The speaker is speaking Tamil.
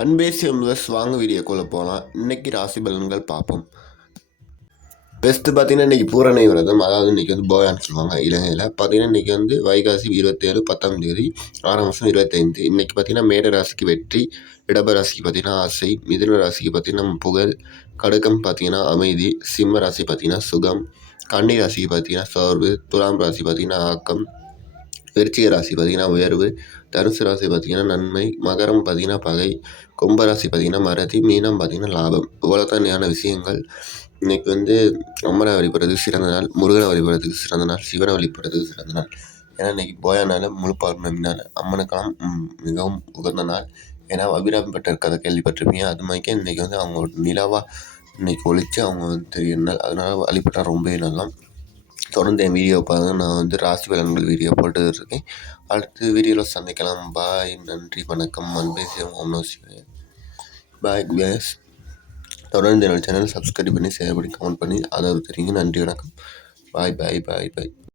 அன்பே சிவம்ஸ் வாங்க வீடியோக்குள்ளே போகலாம் இன்றைக்கி ராசி பலன்கள் பார்ப்போம். பெஸ்ட்டு பார்த்தீங்கன்னா இன்றைக்கி பூரணை விரதம். அதாவது இன்றைக்கி வந்து போயான்னு சொல்லுவாங்க இலங்கையில். பார்த்தீங்கன்னா இன்றைக்கி வந்து வைகாசி இருபத்தேழு பத்தாம் தேதி ஆறாம் மாதம் இருபத்தைந்து. இன்றைக்கி பார்த்தீங்கன்னா மேட ராசிக்கு வெற்றி இடப ராசிக்கு பார்த்தீங்கன்னா ஆசை மிதுன ராசிக்கு பார்த்தீங்கன்னா புகழ் கடுக்கம் பார்த்தீங்கன்னா அமைதி சிம்ம ராசி பார்த்தீங்கன்னா சுகம் கன்னி ராசிக்கு பார்த்தீங்கன்னா சோர்வு துலாம் ராசி பார்த்தீங்கன்னா ஆக்கம் விருச்சிக ராசி பார்த்திங்கன்னா உயர்வு தனுசு ராசி பார்த்திங்கன்னா நன்மை மகரம் பார்த்திங்கன்னா பகை கும்பராசி பார்த்திங்கன்னா மறதி மீனம் பார்த்திங்கன்னா லாபம். இவ்வளோ தானியான விஷயங்கள். இன்றைக்கி வந்து அம்மனை வழிபடுறதுக்கு சிறந்த நாள் முருகனை வழிபடுறதுக்கு சிறந்த நாள் சிவனை வழிபடுறதுக்கு சிறந்த நாள். ஏன்னா இன்றைக்கி போயானால முழு பௌர்ணமினால் அம்மனுக்கெல்லாம் மிகவும் உகந்த நாள். ஏன்னா அபிராமி பட்டர் கதை கேள்விப்பட்டிருப்பீங்க. அது மாதிரிக்கே இன்றைக்கி வந்து அவங்க நிலாவாக இன்றைக்கி ஒழித்து அவங்க வந்து நாள் அதனால் வழிபட்டால் ரொம்பவே நல்லா தொடர்ந்து என் வீடியோ பாருங்கள் நான் வந்து ராசி பலன்கள் வீடியோ போட்டு இருக்கேன். அடுத்து வீடியோவில் சந்திக்கலாம். பாய் நன்றி. வணக்கம். அன்பே சிவம் ஓம் நோ பாய் கேஸ் தொடர்ந்து என்னோடய சேனல் சப்ஸ்கிரைப் பண்ணி ஷேர் பண்ணி கமெண்ட் பண்ணி அதாவது தெரியுங்க. நன்றி வணக்கம். பாய் பாய் பாய் பாய்